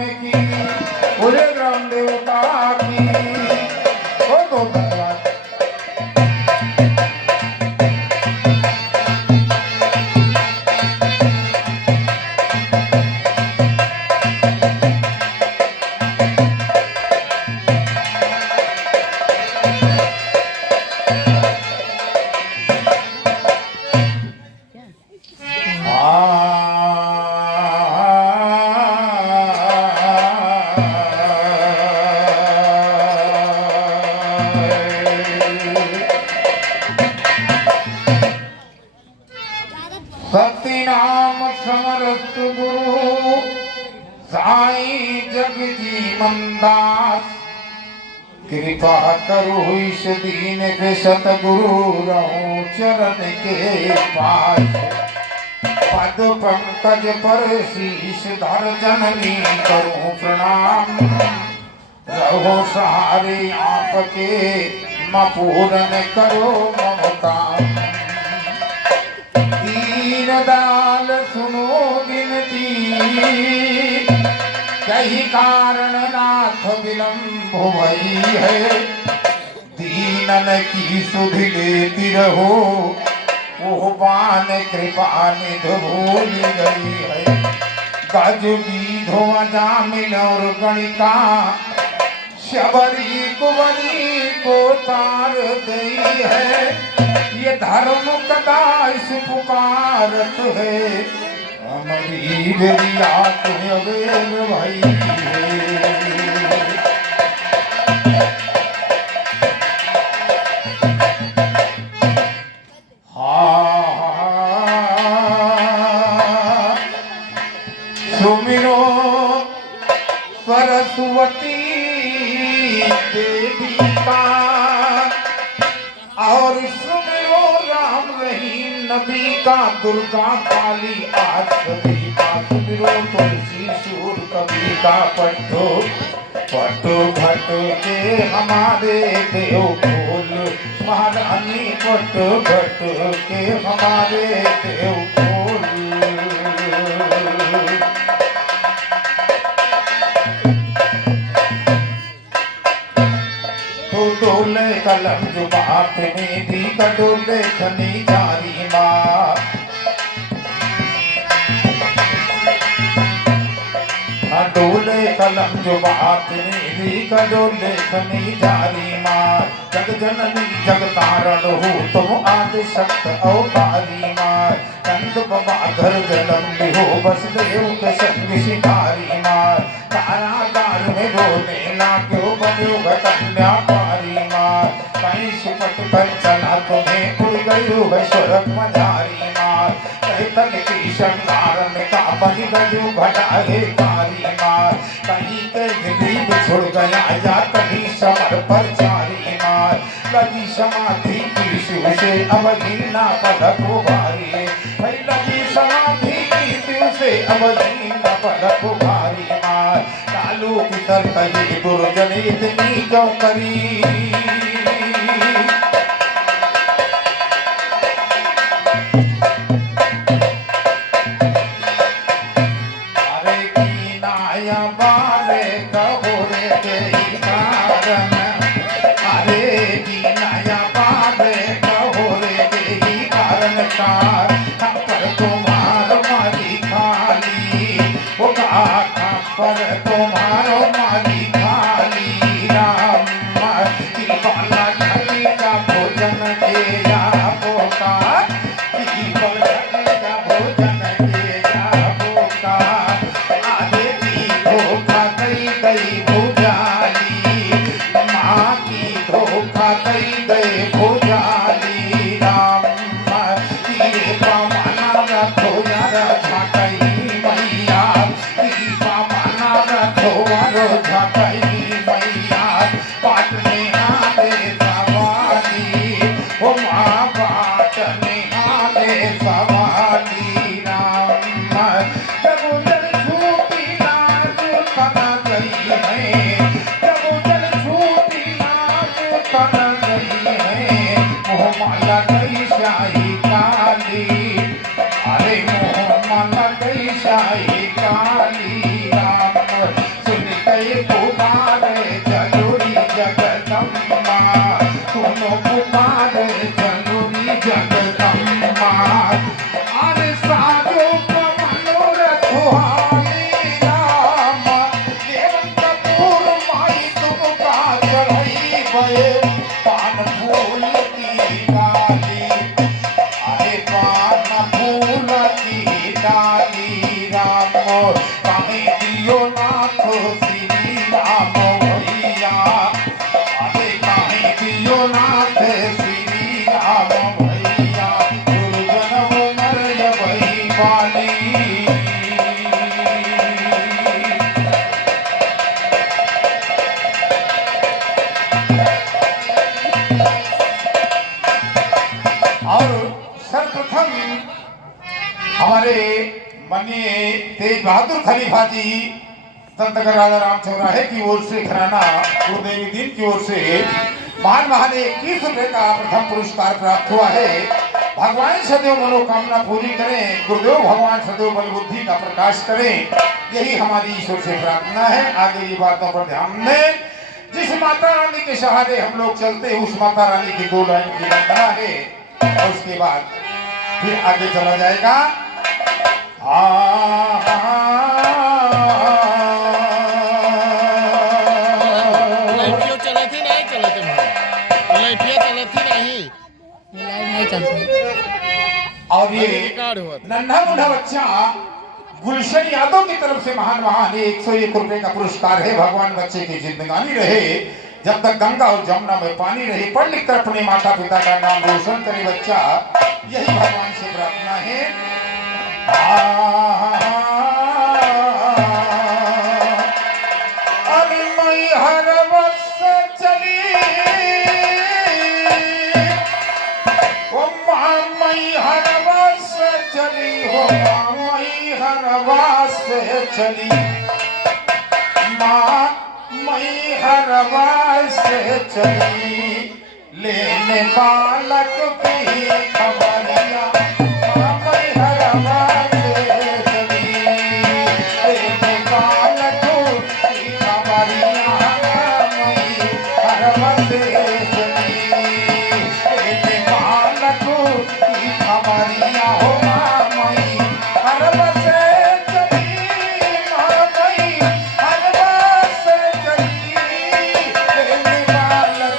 भगवान की, पूरे ग्राम देवता की। ओ तो धन्यवाद। भक्ति नाम समरस्त गुरु साई जग जीवन दास। कृपा करो ईश दीन के सतगुरु रहूं चरण के पास। पद पंकज पर शीश धर जननी करूं प्रणाम। रहो सहारे आपके पूरन करो ममता। दीन दाल सुनो विनती कही कारण नाथ विलंब भई है। दीनन की सुध लेती रहो वो बान कृपा निध भूल गई है। गज बीधो अजामिल और गणिका शबरी कुंवरी को तार दई है। ये धर्म कदाइश पुकारत है हमारी बेरिया तुम्हें अबेर भाई है। सुमिरो सरस्वती देवी का और सुमिरो राम रहीम नबी का। दुर्गा काली आदि का सुमिरो तुलसी सूर कबीर का। पट्टो पट्टो भट्ट के हमारे देव फूल महारानी। पट्टो भट्ट के हमारे देव फूल। डोले कलम जो बात में भी कडोले खनी जारी माँ। डोले कलम जो बात में भी कडोले खनी जारी माँ। जग जननी जग तारण हो तुम आदि शक्त अवतारी माँ। कंद बबाधर जलम हो बस देव के संग शिकारी माँ। कारागार में रोने लाग्यो बनो कन्या पारी माँ। कहीं सुपट कर चला तुम्हें उड़ गई है स्वर्ग मजारी माँ। तन की शंगारन का बन गयो घटाए कारी माँ। कहीं के दिल बिछुड़ गया या कहीं समर पर जारी माँ। लगी समाधि की शिव से अवहीना पलक उभारी। लगी समाधि की शिव से अवहीना पलक उभारी माँ। कालू पितर कही दुर्जन इतनी क्यों करी। पर तुम्हारो माली खाली राम की बाला खाली का भोजन किया बोका। की बाला का भोजन किया बोका। आधे की धोखा गई भुजाली। माँ की धोखा गई भुजाली राम। की पावना रखो यार झाकई मैया। की पावना रखो दियो नाथ श्री राम भैया अरे काहे दियो नाथ श्री राम भैया दुर्जनम मर भई बाली और सर्वप्रथम हमारे माननीय तेज बहादुर खलीफा जी संतकर राजा राम चौराहे की ओर से घराना गुरुदेवी दीन की ओर से महान महान 21 रुपए का प्रथम पुरस्कार प्राप्त हुआ है। भगवान सदैव मनोकामना पूरी करें, गुरुदेव भगवान सदैव बल बुद्धि का प्रकाश करें, यही हमारी ईश्वर से प्रार्थना है। आगे ये बातों पर ध्यान दें। जिस माता रानी के सहारे हम लोग चलते हैं उस माता रानी की 2 लाइन की वंदना है और उसके बाद फिर आगे चला जाएगा। चले थी नहीं चले थे चले थी नहीं चलते और ये नन्हा मुन्ना बच्चा गुलशन यादव की तरफ से महान महान 101 रुपए का पुरस्कार है। भगवान बच्चे की जिंदगानी रहे, जब तक गंगा और जमुना में पानी रहे, पढ़ लिख कर अपने माता पिता का नाम रोशन करे बच्चा, यही भगवान से प्रार्थना है। अरे मई हर वर्ष चली ओ मई हर वर्ष चली हो मई हर वर्ष चली माँ मई हर वर्ष चली लेने बालक की खबरिया माँ मई हर वर्ष चली लेने बालक की खबरिया मई हर वर्ष चली लेने बालक की खबरिया हो माँ मई हर वर्ष चली माँ मई हर वर्ष चली लेने बालक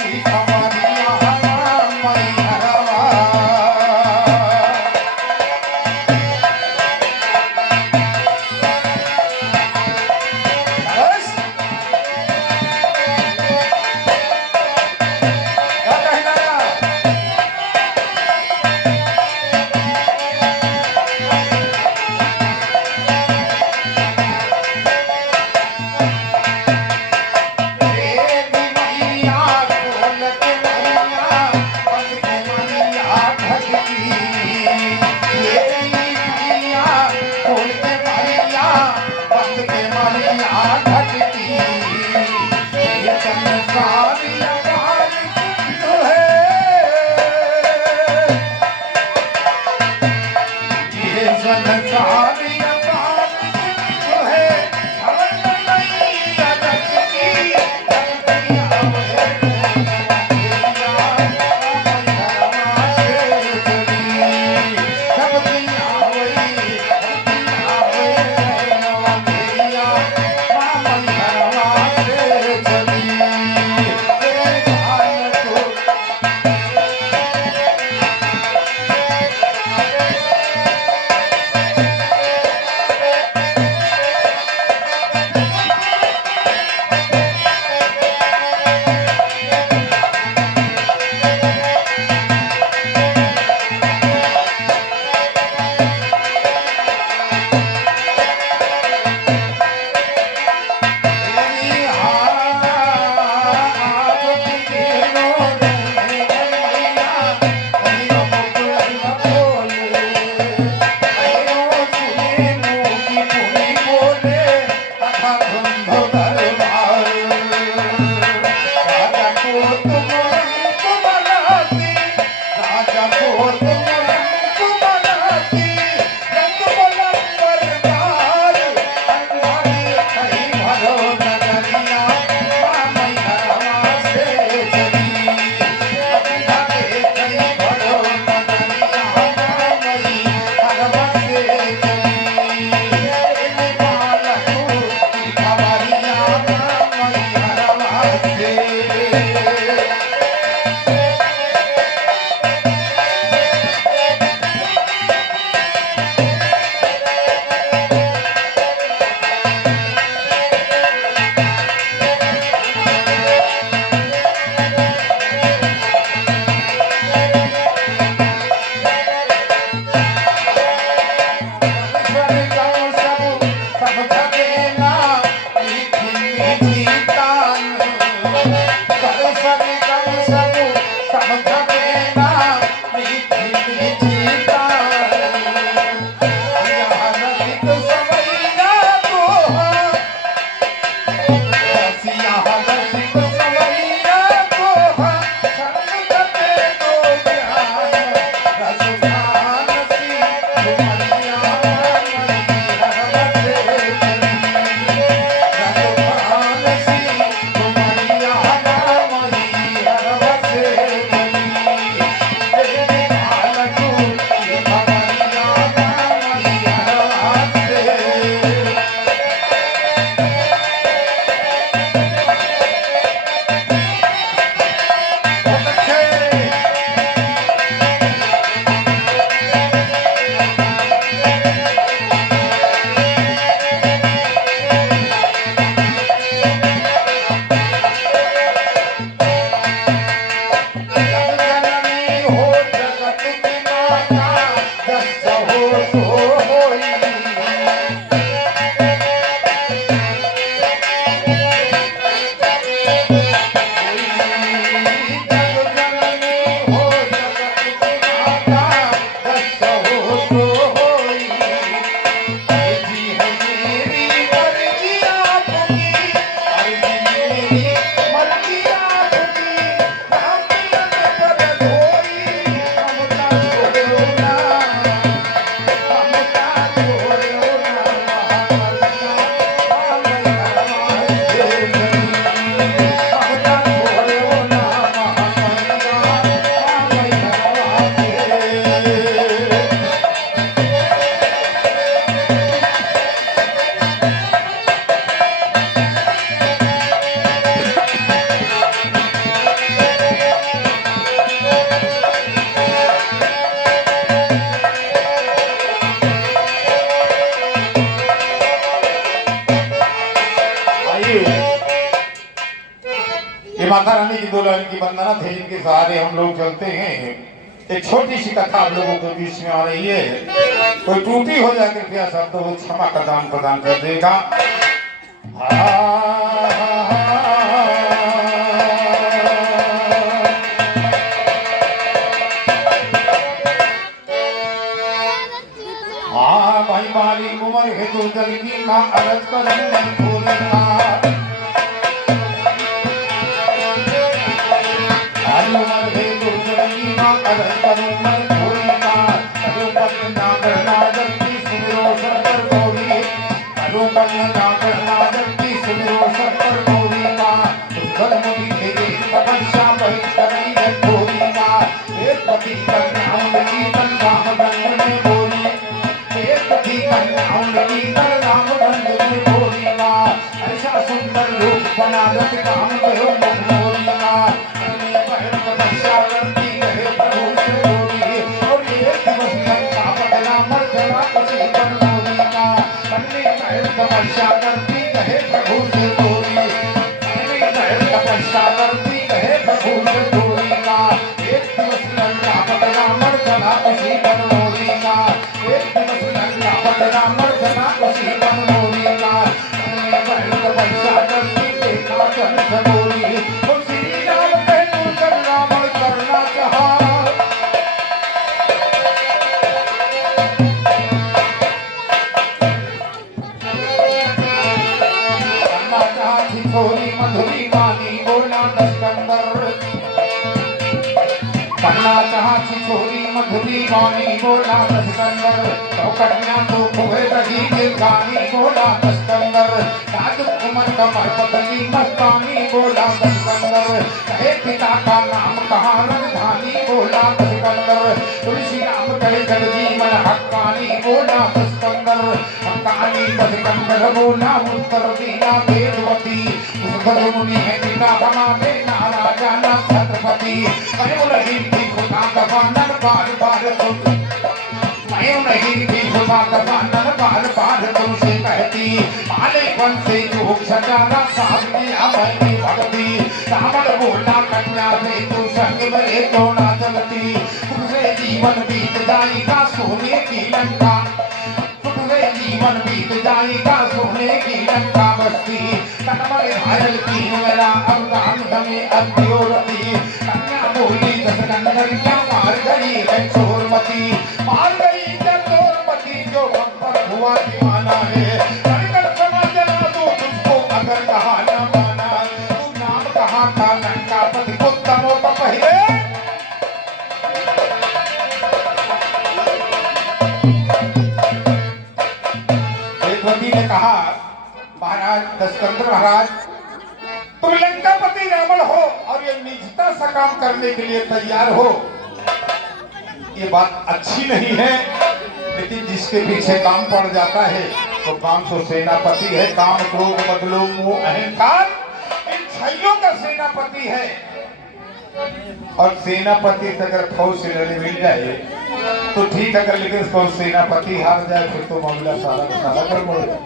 की खबरिया माँ मई हर वर्ष ये माता रानी की दुल्हन की वंदना थे जिनके सहारे हम लोग चलते हैं। एक छोटी सी कथा आप लोगों के बीच में आ रही है। कोई टूटी हो जाए कृपया सब तो क्षमा का दान प्रदान कर देगा। भाई मारी उम्र है तो जल की माँ अरज कर मधुरी वाणी बोला सिकंदर तो कन्या तो खोए रही गिरगानी बोला सिकंदर नाजुक उमर कमर पतली मस्तानी बोला सिकंदर कहे पिता का नाम कहा राजधानी बोला सिकंदर तुलसी राम कहे जल जीवन हक्कानी बोला सिकंदर हक्कानी सिकंदर बोला उत्तर दिया वेदवती उस मुनि है पिता हमारे नाराजा न छत्रपति मैं रही थी खुदा का बानर बार बार मैं नहीं थी खुदा का बानर बार बार तुमसे कहती माले बन से जो सजाना सामने मैंने भक्ति रावण बोला कन्या से तू संग में तो ना चलती तुझसे जीवन बीत जाएगा सोने की लंका तुझसे जीवन बीत जाएगा सोने की लंका बस्ती कन्वर घायल की मेरा अवदान हमें अध्योरती कन्या बोली दशकंदर क्या मार गई है चोरमती मार गई जब चोरमती जो हम पर हुआ दीवाना है परिकर समाज जला दो तुझको अगर कहा न माना तू नाम कहा था लंकापति उत्तमों का पहले वेदवती ने कहा महाराज दशकंदर महाराज तुम लंकापति रावण हो और ये निजता सा काम करने के लिए तैयार हो, ये बात अच्छी नहीं है। लेकिन जिसके पीछे काम पड़ जाता है तो काम तो सेनापति है। काम क्रोध मद लोभ मोह अहंकार इन छइयों का सेनापति है। और सेनापति से अगर फौज से लड़ने मिल जाए तो ठीक है, अगर लेकिन उसको सेनापति हार जाए फिर तो मामला सारा का सारा गड़बड़ हो जाए।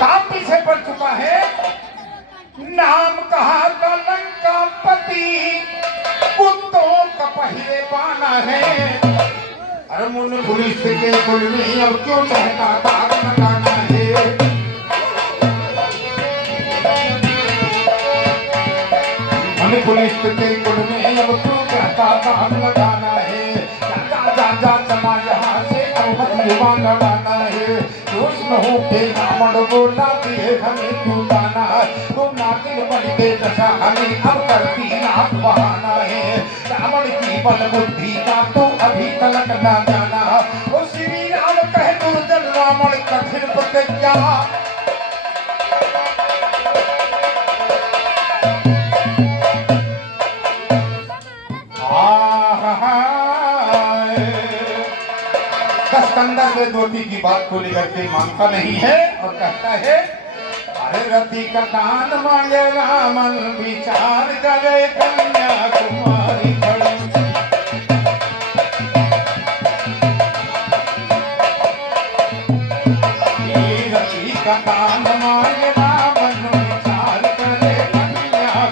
काम पीछे पड़ चुका है। नाम कहा था लंकापति कुत्तों का पहले पाना है। अरे मुन पुलिस के कुल में अब क्यों चाहता दाग लगाना है। मुन पुलिस के कुल में अब क्यों चाहता दाग लगाना है। जा जा चला यहाँ से अब मत युवा लड़ाना है। जोश में हो के रावण बोला कि हमें क्यों जाना तुम नागिन बन के दशा हमें अब करती नाथ बहाना है। रावण की बल बुद्धि का तो अभी तलक न जाना। ओ श्री राम कहे दुर्जन रावण कठिन प्रतिज्ञा। दशकंदर वेदवती की बात को लेकर के मानता नहीं है और कहता है अरे रति का दान मांगे रामन विचार करे कन्याकुमारी खड़ी। रति का दान मांगे रामन विचार करे कन्याकुमारी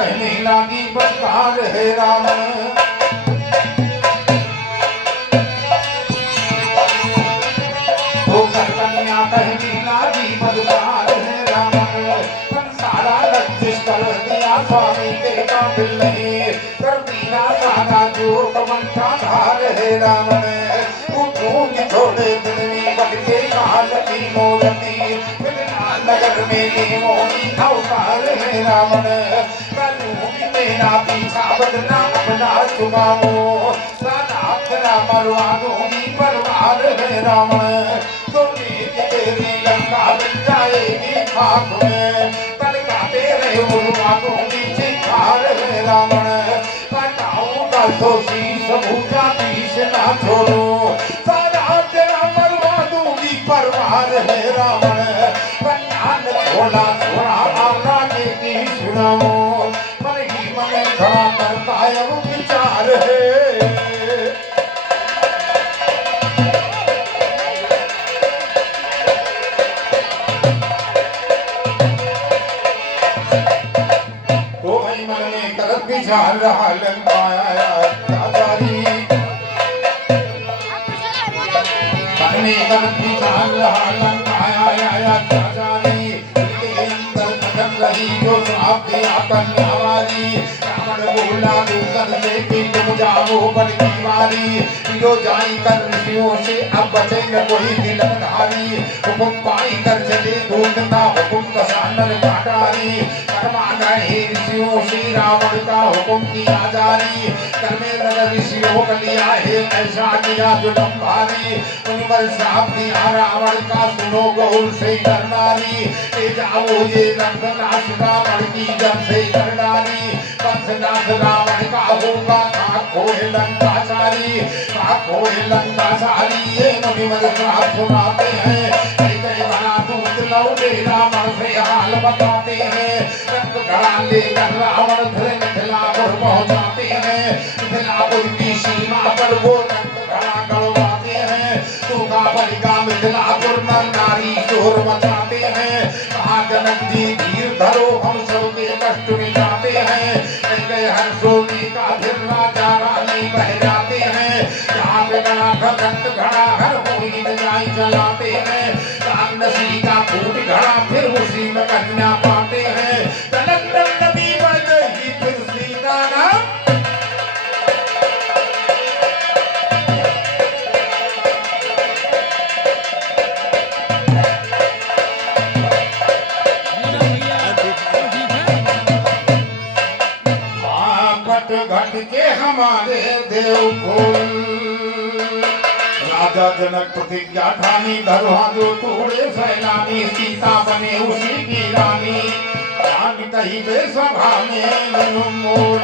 कहने लागी बदकार है रावण। तो कन्या कहने लागी बदकार है रावण। सारा लज्जित कर दिया स्वामी के काबिल नहीं, कर दिया सारा जो कमंठा धार है रावण। उठूंगी थोड़े दिन में बन के काल की मोरती, नगर में देवों अवतार है रावण। करूंगी तेरा पीछा बदला अपना चुकाओ, सारा तेरा मरवा दूंगी परिवार है रावण। सोने की तेरी लंका मिल जाएगी खाक में, तड़का तेरे उड़वा दूंगी चिंगार है रावण। कटाऊंगा तो शीश भूजा पीछ ना छोड़ो, सारा तेरा मरवा दूंगी परिवार है रावण। छोड़ा छोड़ा आना की सुनाओ, मन ही मन खड़ा करता है वो विचार है। तो भाई मन में गलत विचार रहा लंकाया चाचारी, मन में गलत विचार रहा लंकाया चाचारी। रही जो श्राप दिया कन्यावारी, रावण बोला दूकर से कि तुम जाओ बन की वारी। जो जाई कर ऋषियों से अब बचे न कोई तिलकधारी, हुकुम पाई कर चले दूतता हुकुम कसानन काटारी। कर्मा गए ऋषियों से रावण का हुकुम किया जारी, कर्मे नगर ऋषियों का लिया है ऐसा किया जुलम भारी। उनपर श्राप दिया रावण का सुनो गौर से करनारी, ले जाओ ये रंगनाश रावण की जब से कर डाली। कंसनाथ रावण का होगा खाको लंका सारी, खाको लंका सारी। ये मुनिवर श्राप सुनाते हैं, कई बड़ा दूत लौटे रावण से हाल बताते हैं। रक्त घड़ा लेकर रावण फिर मिथिलापुर पहुंचाते हैं, मिथिलापुर की सीमा पर वो रक्त घड़ा गड़वाते हैं। सूखा पड़ेगा मिथिलापुर नर नारी शोर मचाते हैं, कहा जनक जी धीर धरो हम सबके कष्ट मिटाते हैं। कई हर्षोनी का फिर राजा रानी बह जाते हैं, जहाँ पे बड़ा भक्त घड़ा हर कोई जाई चलाते हैं। कामनसी का फूट घड़ा फिर उसी में कन्या पाते हैं। तलंदन नदी बढ़ गई फिर सीता नाम, घट के हमारे देवकुल। राजा जनक प्रतिज्ञा ठानी, धरवा जो तोड़े सैलानी। सीता बने उसी की रानी, रानी कही वे सभा में मोर।